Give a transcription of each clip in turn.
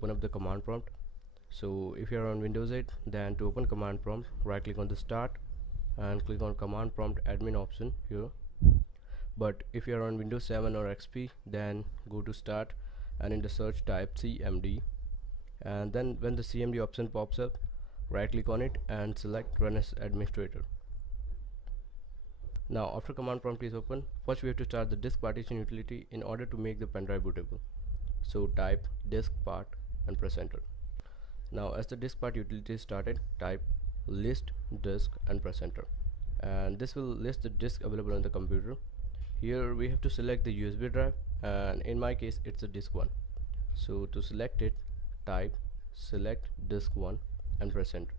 open up the command prompt. So if you are on Windows 8, then to open command prompt, right click on the start and click on command prompt admin option here. But if you are on Windows 7 or XP, then go to start and in the search type CMD, and then when the CMD option pops up, right click on it and select run as administrator. Now after command prompt is open, first we have to start the disk partition utility in order to make the pendrive bootable. So type disk part and press enter. Now as the disk part utility is started, type list disk and press enter, and this will list the disk available on the computer. Here we have to select the USB drive, and in my case it's a disk 1. So to select it, type select disk 1 and press enter.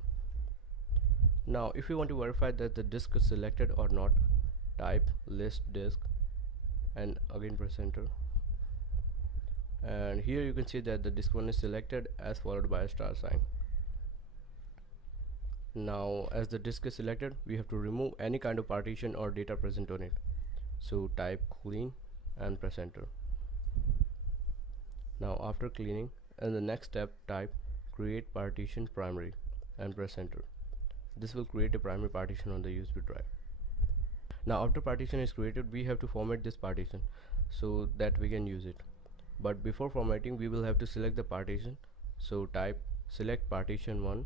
Now if you want to verify that the disk is selected or not, type list disk and again press enter, and here you can see that the disk 1 is selected as followed by a star sign. Now as the disk is selected, we have to remove any kind of partition or data present on it. So type clean and press enter. Now after cleaning, in the next step, type create partition primary and press enter. This will create a primary partition on the USB drive. Now after partition is created, we have to format this partition so that we can use it. But before formatting, we will have to select the partition. So type select partition 1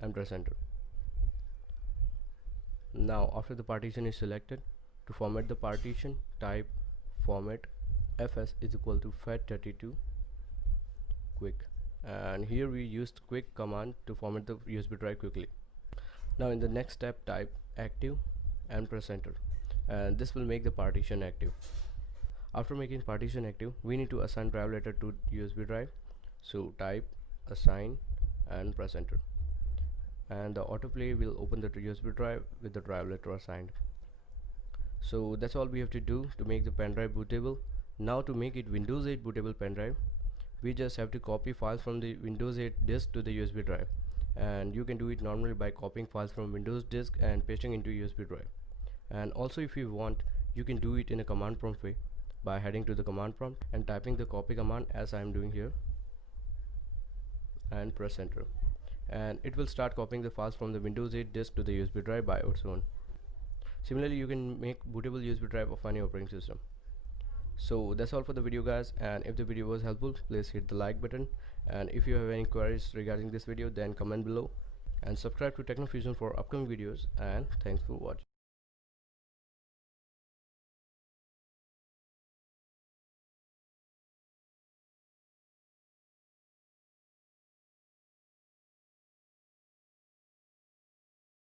and press enter. Now after the partition is selected, to format the partition, type format fs is equal to fat32 quick, and here we used quick command to format the USB drive quickly. Now in the next step, type active and press enter, and this will make the partition active. After making partition active, we need to assign drive letter to USB drive. So type assign and press enter, and the autoplay will open the USB drive with the drive letter assigned. So that's all we have to do to make the pendrive bootable. Now to make it Windows 8 bootable pendrive, we just have to copy files from the Windows 8 disk to the USB drive, and you can do it normally by copying files from Windows disk and pasting into USB drive. And also if you want, you can do it in a command prompt way by heading to the command prompt and typing the copy command as I am doing here and press enter, and it will start copying the files from the Windows 8 disk to the USB drive by its own. Similarly, you can make bootable USB drive of any operating system. So that's all for the video guys, and if the video was helpful, please hit the like button, and if you have any queries regarding this video, then comment below and subscribe to Technofusion for upcoming videos, and thanks for watching.